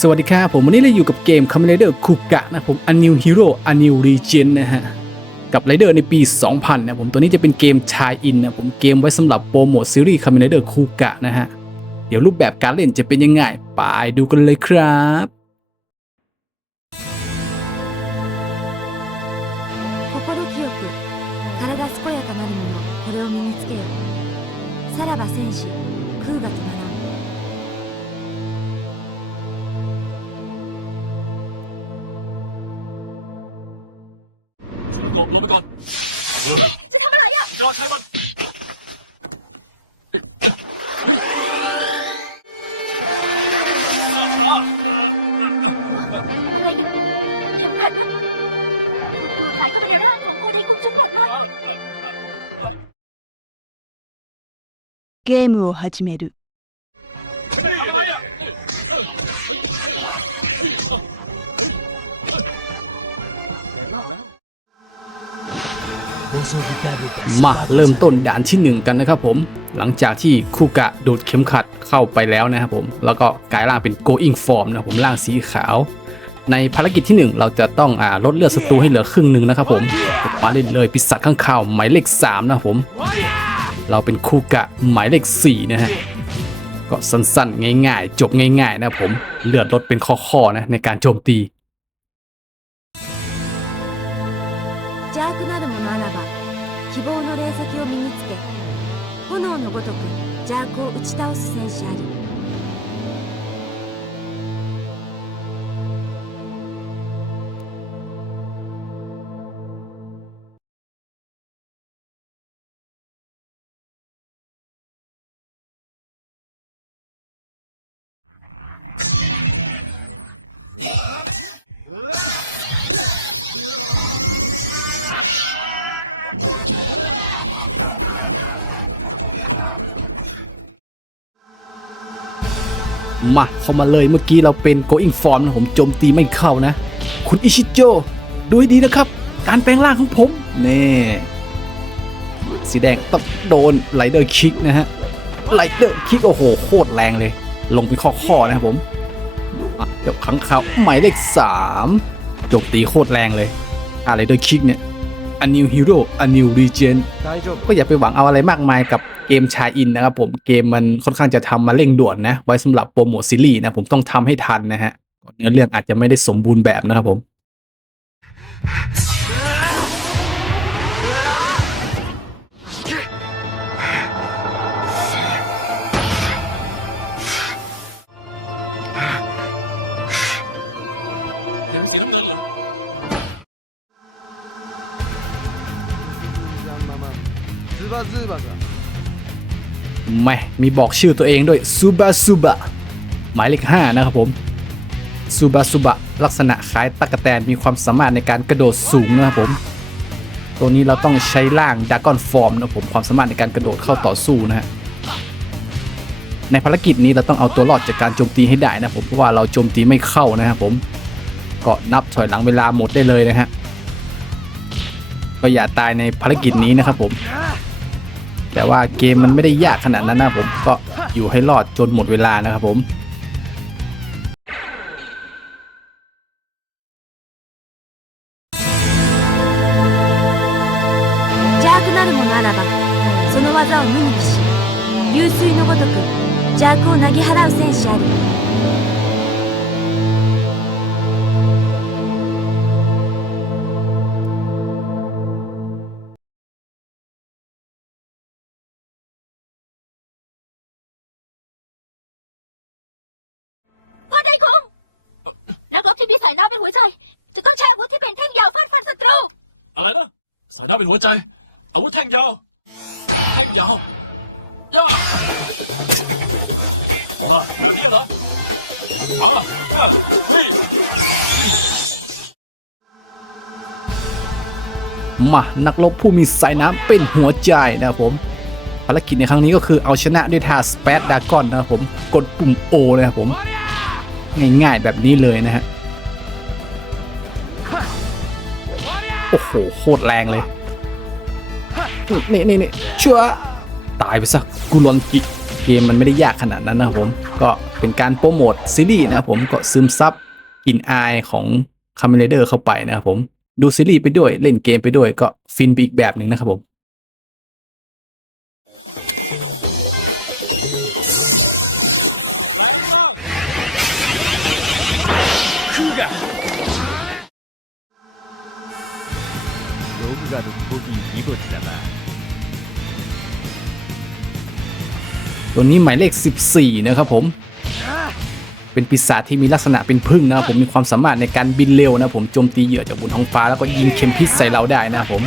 สวัสดีครับผมวันนี้เราอยู่กับเกม Kamen Rider Kuga นะผม A New Hero A New Region นะฮะ กับไรเดอร์ในปี 2000 นะผมตัวนี้จะเป็นเกมชายอินนะผมเกมไว้สำหรับโปรโมทซีรีส์ Kamen Rider Kuga นะฮะ เดี๋ยวรูปแบบการเล่นจะเป็นยังไง ไปดูกันเลยครับ 心清く体健やかなるものこれを身につけよさらば戦士 ゲームを始める。 มาเริ่มต้นด่านที่ 1 กันนะครับผม หลังจากที่คูกะดูดเข็มขัดเข้าไปแล้วนะครับผม แล้วก็กลายร่างเป็น going form นะผมร่างสีขาว ในภารกิจที่ 1 เราจะต้องอ่าลดเลือดศัตรูให้เหลือครึ่งหนึ่งนะครับผมมาเล่นเลยปีศาจข้างข่าวหมายเลข 3 นะครับผม เราเป็นคูกะหมายเลข 4 นะฮะ ก็สั้นๆ ง่ายๆ จบง่ายๆ นะครับผม เลือดลดเป็นข้อๆนะในการโจมตี 邪悪なるものあらば 希望の霊先を身につけ炎のごとく邪悪を打ち倒す戦士あり。 มาเข้ามาเลยเมื่อกี้เราเป็น going form นะผมโจมตีไม่เข้านะ คุณอิชิโจดูให้ดีนะครับ การแปลงร่างของผมนี่สีแดงต้องโดนไลเดอร์คิกนะฮะไลเดอร์คิกโอ้โหโคตรแรงเลย ลงเป็นข้อนะครับผมเดี๋ยวขังเขาหมายเลขสามโจมตีโคตรแรงเลยอะไรเดอร์คิกเนี่ย A new hero A new region ก็อย่าไปหวังเอาอะไรมากมายกับ เกมชายอินนะครับผมเกมมันค่อนข้างจะทำมาเร่งด่วนนะ ไว้สำหรับโปรโมทซีรีส์นะผมต้องทำให้ทันนะฮะเนื้อเรื่องอาจจะไม่ได้สมบูรณ์แบบนะครับผม ズバズーバが แม่มีบอกชื่อตัวเองด้วยซูบาซูบะหมายเลข5นะครับผมซูบาซูบะลักษณะคล้ายตะกแตนมีความสามารถในการกระโดดสูงนะครับผม ตัวนี้เราต้องใช้ร่างดากอนฟอร์มนะครับผมความสามารถในการกระโดดเข้าต่อสู้นะฮะในภารกิจนี้เราต้องเอาตัวรอดจากการโจมตีให้ได้นะผมเพราะว่าเราโจมตีไม่เข้านะครับผมก็นับถอยหลังเวลาหมดได้เลยนะฮะก็อย่าตายในภารกิจนี้นะครับผม แต่ว่าเกมมันไม่ได้ยากขนาดนั้นนะผมก็อยู่ให้รอดจนหมดเวลานะครับผม 邪悪なるものあらばその技を無にし流水のごとく邪悪をなぎ払う戦士あり น้ำเป็นหัวใจ อาวุธแท่งยาวแท่งยาวย่าเหรอเรื่องนี้เหรออะอะนี่มานักรบผู้มีสายน้ำเป็นหัวใจนะครับผมภารกิจในครั้งนี้ก็คือเอาชนะด้วยท่าสเปซดากอนนะครับผมกดปุ่ม O นะครับผม ง่ายๆแบบนี้เลยนะฮะ โอ้โห โคตรแรงเลย นี่นี่นี่ชัวร์ตายไปซะกูรอนกิ กมมันไม่ได้ยากขนาดนั้นนะครับผม ก็เป็นการโปรโมทซีรีส์นะครับผมก็ซึมซับกลิ่นอายของคาเมเลเดอร์เข้าไปนะครับผม ดูซีรีส์ไปด้วยเล่นเกมไปด้วยก็ฟินไปอีกแบบหนึ่งนะครับผม ログガのボギー見事だな ตัวนี้หมายเลข 14 นะครับผม เป็นปีศาจที่มีลักษณะเป็นพึ่งนะครับผมมีความสามารถในการบินเร็วนะผมโจมตีเหยื่อจากบนท้องฟ้าแล้วก็ยิงเข็มพิษใส่เราได้นะครับผม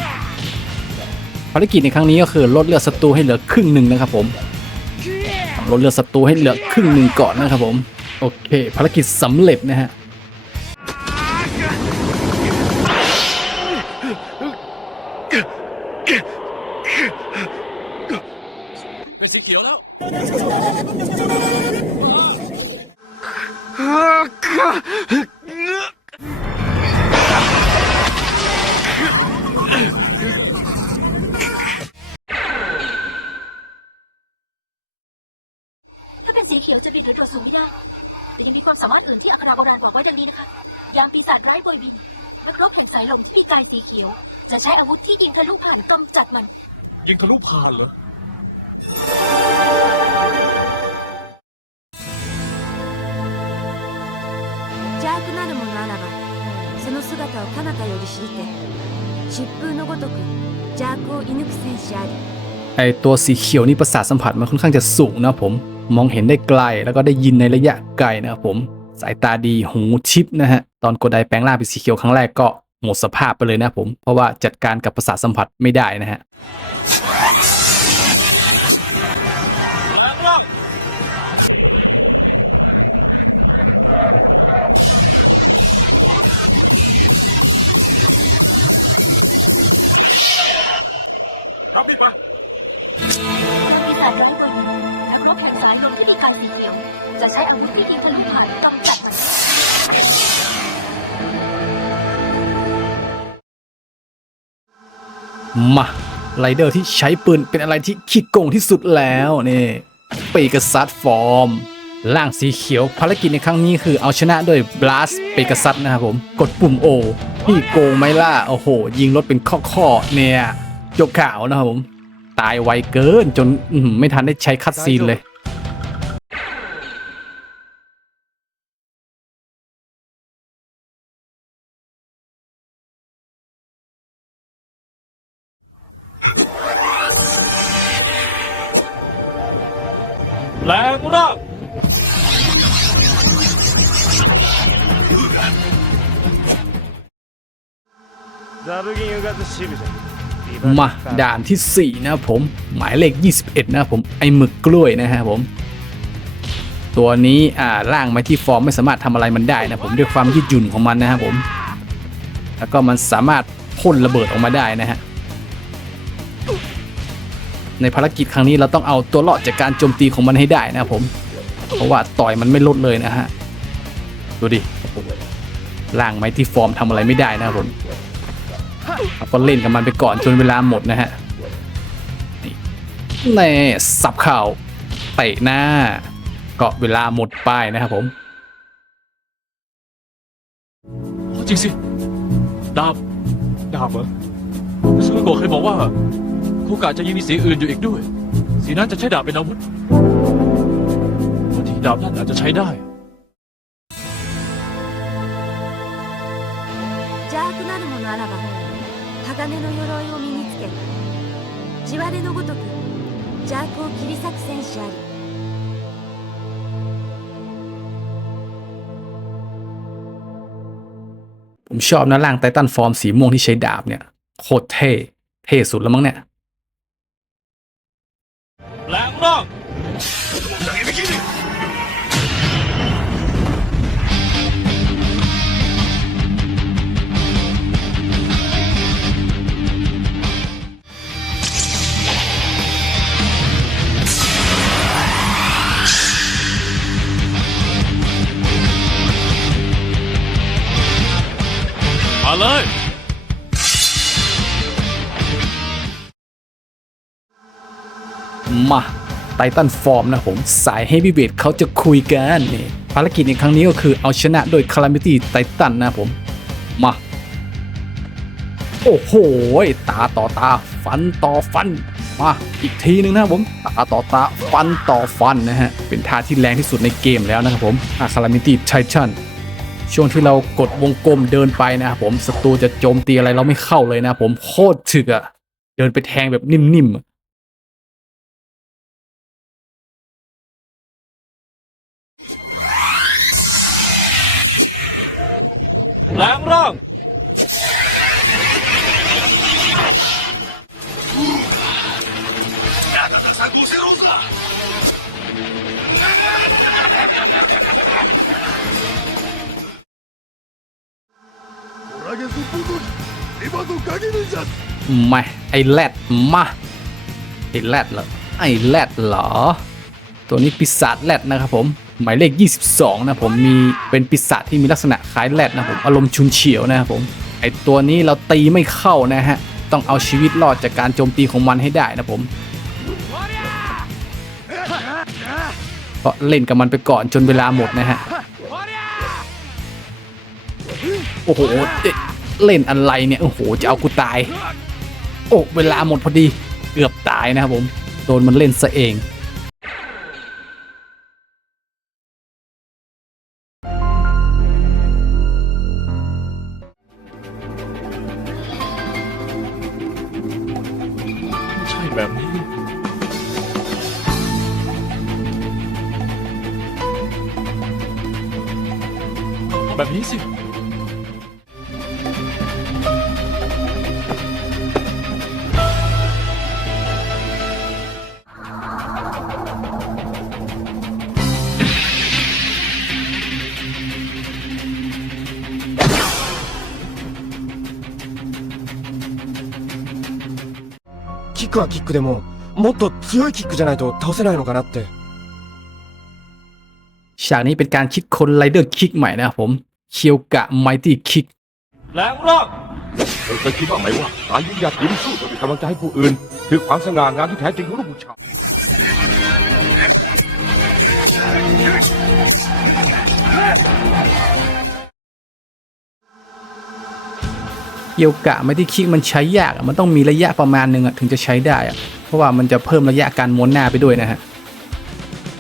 ภารกิจในครั้งนี้ก็คือลดเลือดศัตรูให้เหลือครึ่งหนึ่งนะครับผมลดเลือดศัตรูให้เหลือครึ่งหนึ่งก่อนนะครับผมโอเค ภารกิจสำเร็จนะฮะ รบแห่งสายลมที่มีกายสีเขียว จะใช้อาวุธที่ยิงทะลุผ่านกำจัดมัน ยิงทะลุผ่านเหรอ 邪悪なるものあらばその姿を彼方より知りて疾風のごとく邪悪を射抜く戦士あり ไอตัวสีเขียวนี่ประสาทสัมผัสมันค่อนข้างจะสูงนะครับผม มองเห็นได้ไกลแล้วก็ได้ยินในระยะไกลนะครับผม สายตาดีหูชิปนะฮะ ตอนโกไดแปลงร่างเป็นสีเขียวครั้งแรกก็หมดสภาพไปเลยนะผม เพราะว่าจัดการกับประสาทสัมผัสไม่ได้นะฮะเอาพี่มาปีศาจร้ายโบยบินนักรบแห่งสายลมที่มีกายสีเขียว จะใช้อาวุธที่ยิงทะลุผ่านกำจัด มาไรเดอร์ที่ใช้ปืนเป็นอะไรที่ขี้โกงที่สุดแล้วนี่ปีกัสซัดฟอร์มล่างสีเขียวภารกิจในครั้งนี้คือเอาชนะด้วยบลัสเปกัสซัสนะครับผม กดปุ่มโอพี่โกงไหมล่ะโอ้โห ยิงรถเป็นข้อๆเนี่ยจกข่าวนะครับผม ตายไวเกินจนไม่ทันได้ใช้คัดซีนเลย มาด่านที่ 4 นะผม หมายเลข 21 นะผม ไอหมึกกล้วยนะฮะผม ตัวนี้อ่าร่างมาที่ฟอร์มไม่สามารถทำอะไรมันได้นะผมด้วยความยืดหยุ่นของมันนะครับผม แล้วก็มันสามารถพ่นระเบิดออกมาได้นะฮะในภารกิจครั้งนี้เราต้องเอาตัวรอดจากการโจมตีของมันให้ได้นะครับผม เพราะว่าต่อยมันไม่ลดเลยนะฮะ ดูดิโอ้โหร่างไม้ที่ฟอร์มทำอะไรไม่ได้นะครับผม เราก็เล่นกับมันไปก่อนจนเวลาหมดนะฮะ นี่แน่สับเข่าเตะหน้า ก็เวลาหมดไปนะครับผม จริงสิ ดาบ ดาบเหรอซูโกะเคยบอกว่าคูกะจะยังมีสีอื่นอยู่อีกด้วย สีนั้นจะใช้ดาบเป็นอาวุธบางทีดาบนั่นอาจจะใช้ได้ 邪悪なるものあらば 鋼の鎧を身につけ地割れのごとく邪悪を切り裂く戦士あり ผมชอบนะร่างไททันฟอร์มสีม่วงที่ใช้ดาบเนี่ย โคตรเท่ เท่สุดแล้วมั้งเนี่ย แรงร่าง มาเลย มาไททันฟอร์มนะผม สายเฮฟวีเวทเขาจะคุยกันนี่ภารกิจในครั้งนี้ก็คือเอาชนะโดยคารามิตี้ไททันนะผม มา โอ้โห ตาต่อตาฟันต่อฟัน มา อีกทีนึงนะผม ตาต่อตาฟันต่อฟันนะฮะ เป็นท่าที่แรงที่สุดในเกมแล้วนะครับผมอาคารามิตี้ไททัน ช่วงที่เรากดวงกลมเดินไปนะครับผมศัตรูจะโจมตีอะไรเราไม่เข้าเลยนะผมโคตรถึกอะเดินไปแทงแบบนิ่มๆอะแรงร่าง มาไอแรดมาไอแรดเหรอไอแรดเหรอ ตัวนี้ปีศาจแรดนะครับผมหมายเลข 22 นะผมมีเป็นปีศาจที่มีลักษณะคล้ายแรดนะผมอารมณ์ชุนเฉียวนะครับผมไอตัวนี้เราตีไม่เข้านะฮะ ต้องเอาชีวิตรอดจากการโจมตีของมันให้ได้นะผมเพราะเล่นกับมันไปก่อนจนเวลาหมดนะฮะ โอ้โห เล่นอะไรเนี่ย โอ้โห จะเอากูตาย โอ้ เวลาหมดพอดี เกือบตายนะครับผม โดนมันเล่นซะเอง ックはキックでも、もっと強いキックじゃないと倒せないのかなって。 ฉากนี้เป็นการคิดค้นไรเดอร์คิกใหม่นะครับผม เคียวกะไมตี้คิก แรงร่าง เธอเคยคิดบ้างไหมว่าการยืนหยัดยืนสู้เป็นกำลังใจให้ผู้อื่น คือความสง่างามที่แท้จริงของลูกผู้ชาย เคียวกะไมตี้คิกมันใช้ยากมันต้องมีระยะประมาณหนึ่งถึงจะใช้ได้ เพราะว่ามันจะเพิ่มระยะการม้วนหน้าไปด้วยนะฮะ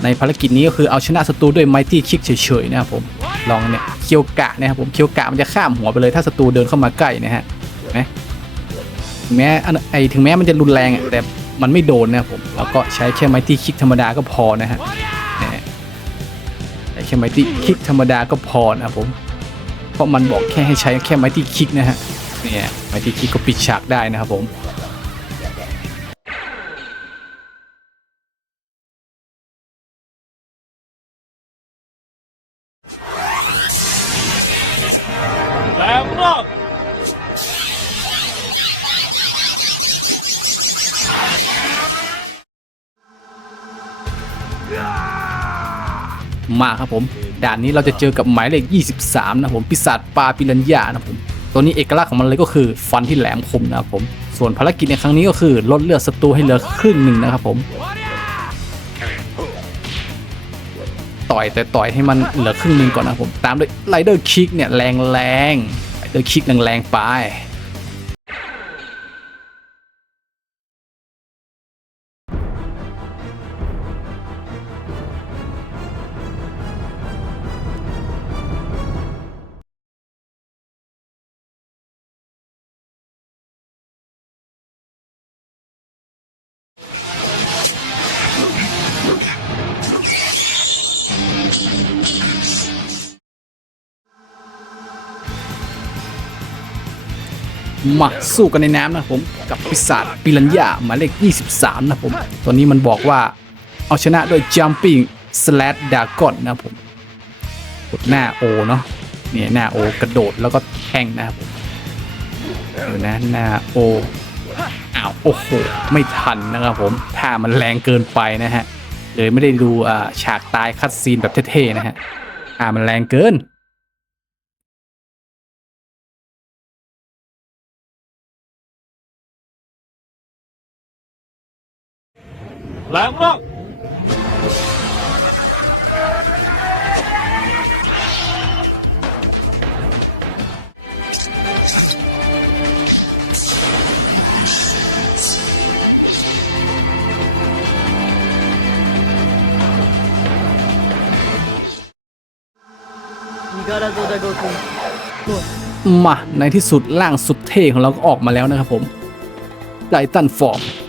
ในภารกิจนี้ก็คือเอาชนะศัตรูด้วยไมตี้คิกเฉยๆนะครับผมลองเนี่ยเคียวกะนะครับผมเคียวกะมันจะข้ามหัวไปเลยถ้าศัตรูเดินเข้ามาใกล้นะฮะนไหมถึงแม้อันไอถึงแม้มันจะรุนแรงอะแต่มันไม่โดนนะครับผมแล้วก็ใช้แค่ไมตี้คิกธรรมดาก็พอนะฮะใช้แค่ไมตี้คิกธรรมดาก็พอนะครับผมเพราะมันบอกแค่ให้ใช้แค่ไมตี้คิกนะฮะ เนี่ยไมตี้คิกก็ปิดฉากได้นะครับผมแรงร่างมาครับผม ด่านนี้เราจะเจอกับหมายเลข 23 นะผมปีศาจปลาปิรันยานะผม ตัวนี้เอกลักษณ์ของมันเลยก็คือฟันที่แหลมคมนะครับผม ส่วนภารกิจในครั้งนี้ก็คือลดเลือดศัตรูให้เหลือครึ่งหนึ่งนะครับผม ต่อยแต่ต่อยให้มันเหลือครึ่งหนึ่งก่อนนะครับผม ตามด้วยไรเดอร์คิกเนี่ยแรงแรงไรเดอร์คิกแรงแรงไป มาสู้กันในน้ำนะครับผมกับปีศาจปิรันยาหมายเลข 23 นะครับผมตัวนี้มันบอกว่าเอาชนะโดย jumping slash dragon นะครับผมกดหน้า O เนาะเนี่ยหน้า O กระโดดแล้วก็แทงนะครับผมเออนะหน้า O อ้าวโอ้โหไม่ทันนะครับผมถ้ามันแรงเกินไปนะฮะเลยไม่ได้ดูฉากตายคัดซีนแบบเท่ๆนะฮะอ่ามันแรงเกิน แรงมากมาในที่สุดร่างสุดเท่ของเราก็ออกมาแล้วนะครับผมไททันฟอร์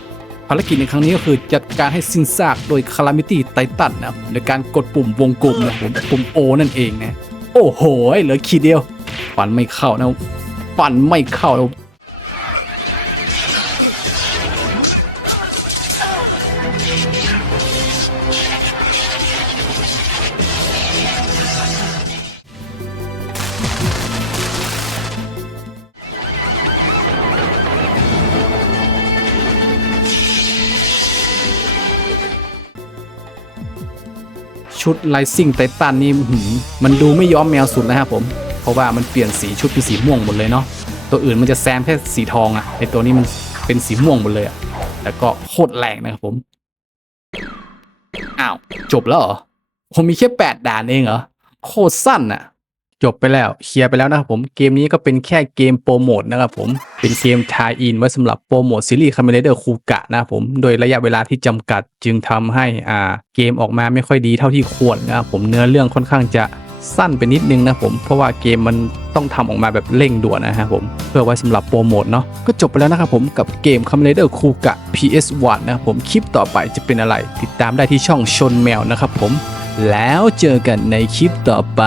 ารกิจในครั้งนี้ก็คือจัดการให้สิ้นซากโดยคา l ามิตี้ไตตันนะครับโดยการกดปุ่มวงกลมนะผมปุ่มโอนั่นเองนะ โอ้โหเหลือขีดเดียว ปั่นไม่เข้านะ ปั่นไม่เข้าแล้ว ชุดไลซิ่งไททันนี่มันดูไม่ย้อมแมวสุดนะครับผม เพราะว่ามันเปลี่ยนสีชุดเป็นสีม่วงหมดเลยเนาะตัวอื่นมันจะแซมแค่สีทองอะ่ะไอตัวนี้มันเป็นสีม่วงหมดเลยอะ่ะแล้วก็โคตรแรงนะครับผมอ้าวจบแล้วเหรอผมมีแค่แปดด่านเองเหรอโคตรสั้นอะ จบไปแล้วเคลียร์ไปแล้วนะครับผมเกมนี้ก็เป็นแค่เกมโปรโมทนะครับผมเป็นเกมทายอินไว้สำหรับโปรโมทซีรีส์คาเมเลเดอร์คูกะนะครับผมโดยระยะเวลาที่จำกัดจึงทำให้อ่าเกมออกมาไม่ค่อยดีเท่าที่ควรนะครับผมเนื้อเรื่องค่อนข้างจะสั้นไปนิดนึงนะผมเพราะว่าเกมมันต้องทำออกมาแบบเร่งด่วนนะครับผมเพื่อไว้สำหรับโปรโมทเนาะก็จบไปแล้วนะครับผมกับเกม c o m m a n d e r คูกะ PS1 นะครับผมคลิปต่อไปจะเป็นอะไร ติดตามได้ที่ช่องชนแมวนะครับผมแล้วเจอกันในคลิปต่อไป